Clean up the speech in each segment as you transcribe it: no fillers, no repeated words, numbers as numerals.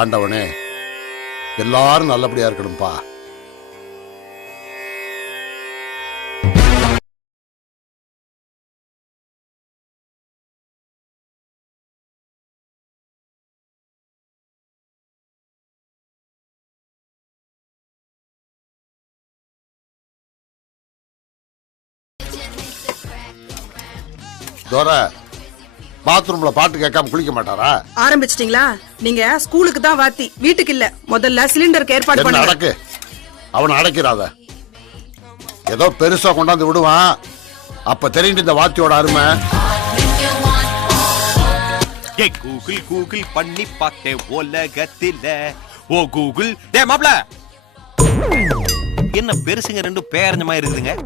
ஆண்டவனே எல்லாரும் நல்லபடியா இருக்கணும்பா. பாத்ரூம்ல பாட்டு கேட்காம குளிக்க மாட்டாரா? ஆரம்பிச்சிட்டீங்களா? நீங்க ஸ்கூலுக்கு தான் வாத்தி, வீட்டுக்கு இல்ல. முதல்ல சிலிண்டருக்கு ஏற்பாடு பண்ணுங்க. அடக்கு, அவன் அடக்கிறாத. ஏதோ பெருசா கொண்டாந்து விடுவான், அப்ப தெரியும் இந்த வாத்தியோட அருமை. கூகுள் கூகுள் பண்ணி பார்த்தேன் உலகத்தில. ஓ கூகுள், டேய் மாப்ள, என்ன பெருசுங்க ரெண்டும் பேரஞ்ச மாதிரி இருக்குதுங்க.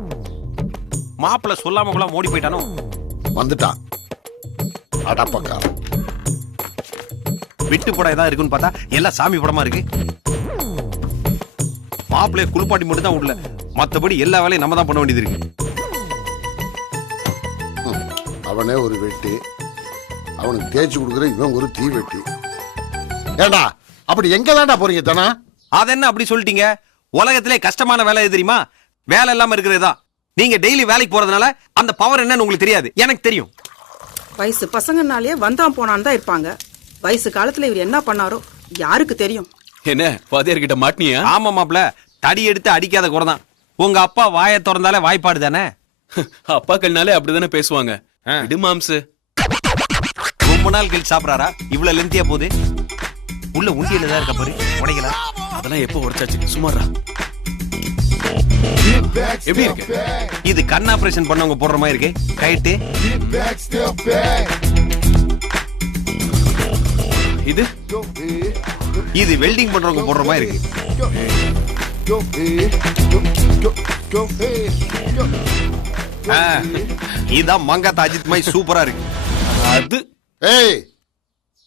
மாப்பிள்ள சொல்லாம கூட ஓடி போயிட்டானோ? வந்துட்டான் அடப்பக்கா. விட்டு போட ஏதாவது இருக்குன்னு பார்த்தா எல்லாம் சாமி படமா இருக்கு. மாப்பிள்ளைய குளிப்பாட்டி மட்டும் தான் விடல, மத்தபடி எல்லா வேலையும் நம்ம தான் பண்ண வேண்டியது இருக்கு. அவனே ஒரு வெட்டி, அவனுக்கு தேய்ச்சி கொடுக்குற இவன் ஒரு தீ வெட்டி. ஏண்டா அப்படி எங்க தாண்டா போறீங்க தானா? அது என்ன அப்படி சொல்லிட்டீங்க? உலகத்திலே கஷ்டமான வேலை எது தெரியுமா? வேலை இல்லாம இருக்கிறதா. நீங்க டெய்லி வேலைக்கு போறதுனால அந்த பவர் என்னன்னு உங்களுக்கு தெரியாது, எனக்கு தெரியும். வயசு பசங்கனாலே வந்தான் போனான்னு தான் இருப்பாங்க. வயசு காலத்துல இவர் என்ன பண்ணாரோ யாருக்கு தெரியும்? என்ன வாத்தியார் கிட்ட மாட்டினியா? ஆமா மாப்ள, தடி எடுத்து அடிக்காத குறைதான். உங்க அப்பா வாயை திறந்தாலே வாய்ப்பாடு தானே. அப்பாக்கள்னாலே அப்படிதானே பேசுவாங்க. இடு மாம்சு. ரொம்ப நாள் கழிச்சு சாப்பிடாரா? இவ்வளவு லென்த்தியா போகுது. உள்ள உண்டியில தான் இருக்க பாரு, உடைக்கலாம். அதெல்லாம் எப்போ உடைச்சாச்சு, சுமாரா. எப்படி இருக்கு? இது கண் ஆபரேஷன் பண்ணவங்க போடுற மாதிரி இருக்கு. கைட்டு இது இது வெல்டிங் பண்றவங்க போடுற மாதிரி இருக்கு. இதான் மங்காத்த அஜித் மாதிரி சூப்பரா இருக்கு. அது ஏய்,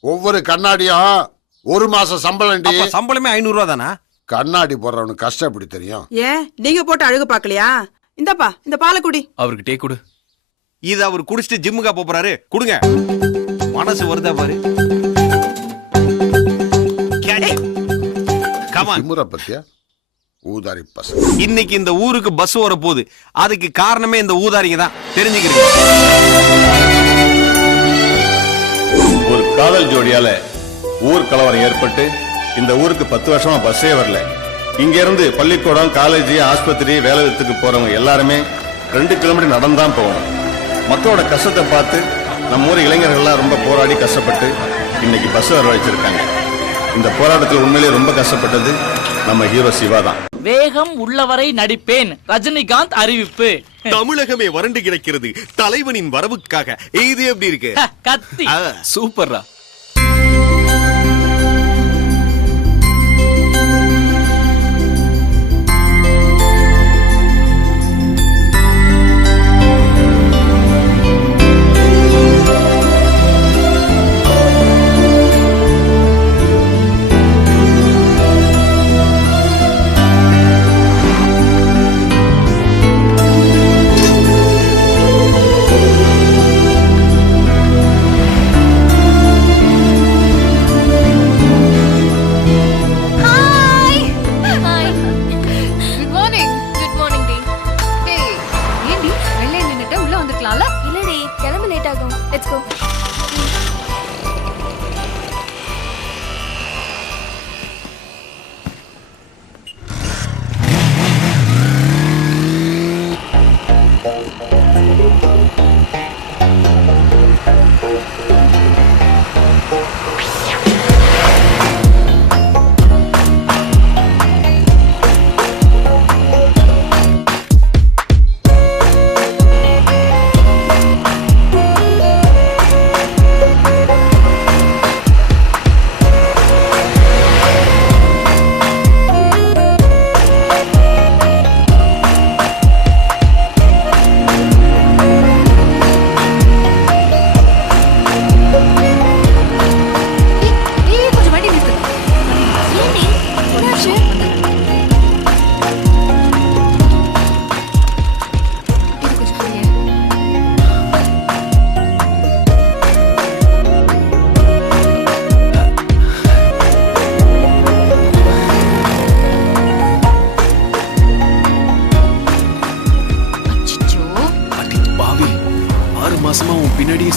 ஒவ்வொரு கண்ணாடியும் ஒரு மாசம் சம்பளம். சம்பளமே 500 ரூபா தானா? கண்ணாடி போடுறவனுக்கு கஷ்டம் எப்படி தெரியும்? ஏன் நீங்க போட்டு அழகு பாக்கலையா? இந்தப்பா இந்த பாலை குடி. அவருக்கு டீ கொடு. இது அவர் குடிச்சிட்டு ஜிம்முக்கா போறாரு, கொடுங்க. மனசு வருதா பாரு. திமுற பத்தியா ஊதாரி பசங்க. இன்னைக்கு இந்த ஊருக்கு பஸ் வர போகுது, அதுக்கு காரணமே இந்த ஊதாரிங்க தான், தெரிஞ்சுக்கிறீங்க. ஒரு காதல் ஜோடியால ஊர் கலவரம் ஏற்பட்டு இந்த ஊருக்கு 10 வருஷமா பஸ்ஸே வரல. இங்க இருந்து பள்ளிக்கூடம், காலேஜ், ஆஸ்பத்திரி, வேலைக்கு போறவங்க எல்லாருமே 2 கிலோமீட்டர் நடந்தான் போகணும். மக்களோட கஷ்டத்தை பார்த்து நம்ம ஊர் இளைஞர்கள்லாம் ரொம்ப போராடி கஷ்டப்பட்டு இன்னைக்கு பஸ் வர வச்சிருக்காங்க. இந்த போராட்டத்தில் உண்மையிலேயே ரொம்ப கஷ்டப்பட்டது நம்ம ஹீரோ சிவா தான். வேகம் உள்ளவரை நடிப்பேன், ரஜினிகாந்த் அறிவிப்பு. தமிழகமே வறண்டு கிடக்கிறது தலைவனின் வரவுக்காக. இது எப்படி இருக்கு? கத்தி சூப்பர்ரா.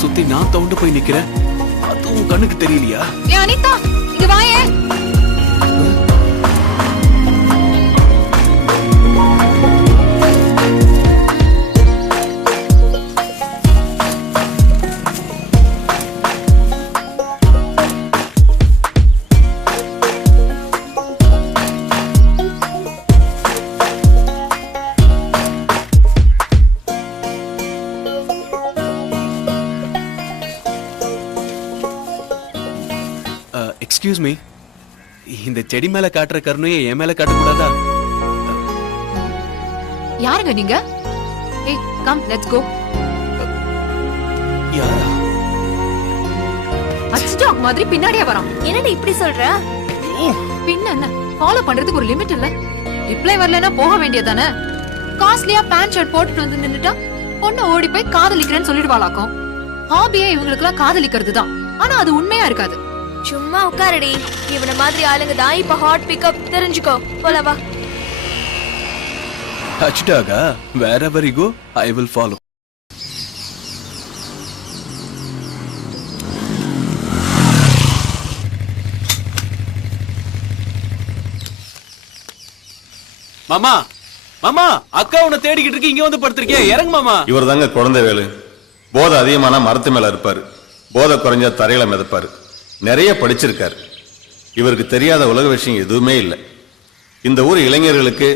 சுத்தி நான் தவுண்டு போய் நிக்கிறேன், அதுவும் கண்ணுக்கு தெரியலையா? ஏ அனிதா, இங்க வாயே. எக்ஸ்கியூஸ் மீ, இந்த செடி மேல காட்டுற கருணையை என் மேல காட்டக்கூடாதா? யாருங்க நீங்க? ஏய் கம் லெட்ஸ் கோ. யாரா? அச்சாக் மாதிரி பின்னாடியே வரான். என்னடி இப்படி சொல்ற? பின்ன என்ன, ஃபாலோ பண்றதுக்கு ஒரு லிமிட் இல்ல? ரிப்ளை வரலனா போக வேண்டியதானே? காஸ்ட்லியா பேண்ட் ஷர்ட் போட்டுட்டு வந்து நின்னுட்டா பொண்ணு ஓடி போய் காதலிக்கிறேன்னு சொல்லிடுவாளாக்கும். ஹாபியே இவங்களுக்குலாம் காதலிக்கிறது தான். ஆனா அது உண்மையா இருக்காது. சும்மா உட்காரடி. இவன மாதிரி ஆளுங்க தான் இப்ப ஹாட் பிக்கப், தெரிஞ்சுக்கோ. போலவா. அச்சுட்டாகா, wherever you go, I will follow. மாமா, மாமா, அக்கா உன்னை தேடிக்கிட்டு இருக்கு, இங்க வந்து படுத்திருக்கேன், இறங்கு மாமா. இவர் தாங்க குழந்தை வேலு. போதை அதிகமான மரத்து மேல இருப்பாரு, போதை குறைஞ்சா தரையில மிதப்பாரு. நிறைய படிச்சிருக்காரு. இவருக்கு தெரியாத உலக விஷயம் எதுவுமே இல்லை. இந்த ஊர் இளைஞர்களுக்கு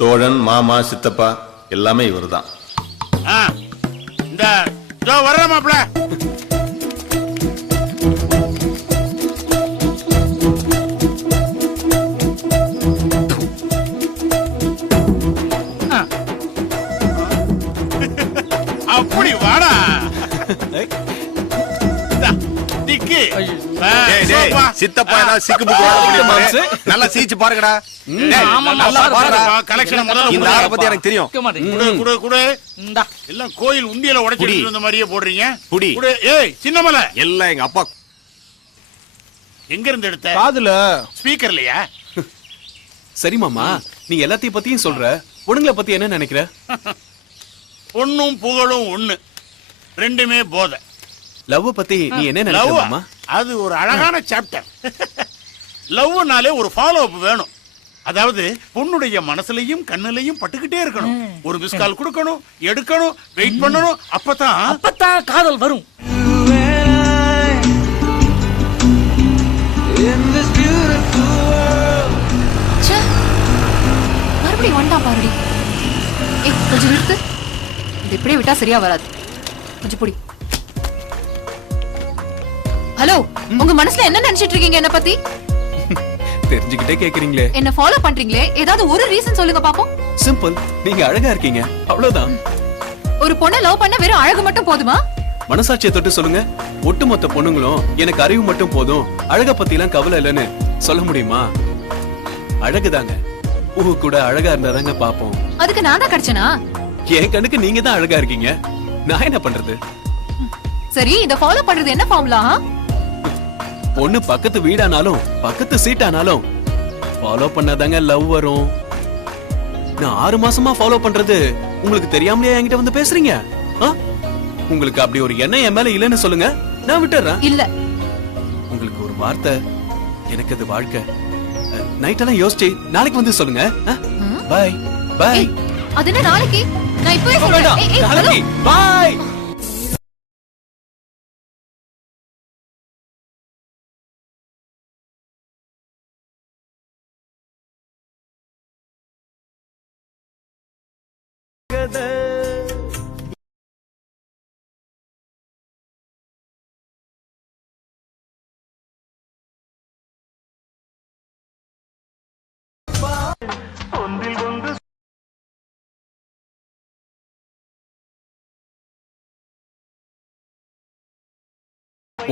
தோழன், மாமா, சித்தப்பா எல்லாமே இவர் தான். இந்த வர்ற மாப்பிள. அப்படி வாடா. சித்தப்பா ஏதாவது சிக்கு புக்கு நல்லா சீச்சு பாருங்கடா. நல்லா பாருடா. கலெக்ஷன் முதல்ல இந்த ஆளை பத்தி எனக்கு தெரியும். குடு குடு. எல்லாம் கோயில் உண்டியல உடைச்சிட்டு இருந்த மாதிரியே போடுறீங்க. குடு. ஏய் சின்னமலை, எல்லாம் எங்க அப்பா. எங்க இருந்து எடுத்த? காதுல. ஸ்பீக்கர்லயா? சரி மாமா, நீ எல்லாத்தையும் பத்தியும் சொல்ற, பொண்ணுங்களை பத்தி என்ன நினைக்கிற? பொண்ணும் புகழும் ஒண்ணு, ரெண்டுமே போதை. லவ் பத்தி நீ என்ன நினைக்கிற மாமா? அது ஒரு அழகான சாப்டர். லவ்னாலே ஒரு ஃபாலோ அப் வேணும். அதாவது பொண்ணுடைய மனசுலயும் கண்ணுலயும் பட்டுக்கிட்டே இருக்கணும். ஒரு மிஸ் கால் கொடுக்கணும், எடுக்கணும், வெயிட் பண்ணணும். அப்பதான் காதல் வரும். மறுபடியும் வண்டா பாருடி. ஏய் கொஞ்சம் நிறுத்து. இது இப்படியே விட்டா சரியா வராது. கொஞ்சம் புடி. ஹலோ, உங்க மனசுல என்ன நினைச்சிட்டு இருக்கீங்க என்ன பத்தி? தெரிஞ்சுக்கிட்டே கேக்குறீங்களே. என்ன ஃபாலோ பண்றீங்களே, ஏதாவது ஒரு ரீசன் சொல்லுங்க பாப்போம். சிம்பிள், நீங்க அழகா இருக்கீங்க, அவ்வளவுதான். ஒரு பொண்ணை லவ் பண்ண வெறும் அழகு மட்டும் போதுமா? மனசாட்சியை தொட்டு சொல்லுங்க. ஒட்டுமொத்த பொண்ணுங்களும் எனக்கு அறிவு மட்டும் போதும், அழக பத்தி எல்லாம் கவலை இல்லைன்னு சொல்ல முடியுமா? அழகுதாங்க. பூ கூட அழகா இருந்தாதாங்க பாப்போம். அதுக்கு நான் தான் கிடைச்சனா? என் கண்ணுக்கு நீங்க தான் அழகா இருக்கீங்க, நான் என்ன பண்றது? சரி, இத ஃபாலோ பண்றது என்ன ஃபார்முலா? பொண்ணு பக்கத்து வீடானாலும் பக்கத்து சீட்டானாலும் ஃபாலோ பண்ணாதாங்க லவ் வரும். நான் 6 மாசமா ஃபாலோ பண்றது உங்களுக்கு தெரியாமலே என்கிட்ட வந்து பேசுறீங்க? உங்களுக்கு அப்படி ஒரு எண்ணம் என் மேல இல்லன்னு சொல்லுங்க, நான் விட்டுறேன். இல்ல, உங்களுக்கு ஒரு வார்த்தை, எனக்கு அது வாழ்க்கை. நைட்டெல்லாம் யோசிச்சு நாளைக்கு வந்து சொல்லுங்க. Bye bye. அது என்ன நாளைக்கு? நான் இப்பவே சொல்றேன். ஏய் ஏய் நாளைக்கு பை.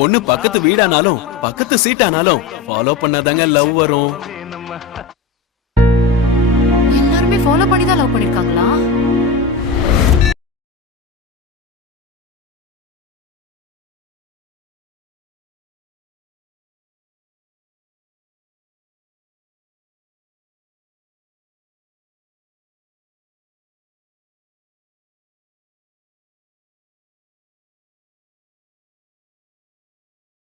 ஒண்ணு பக்கத்து வீடானாலும் பக்கத்து சீட்டானாலும் ஃபாலோ பண்ணாதாங்க லவ் வரும். எல்லாருமே ஃபாலோ பண்ணி தான் லவ் பண்ணிருக்காங்களா?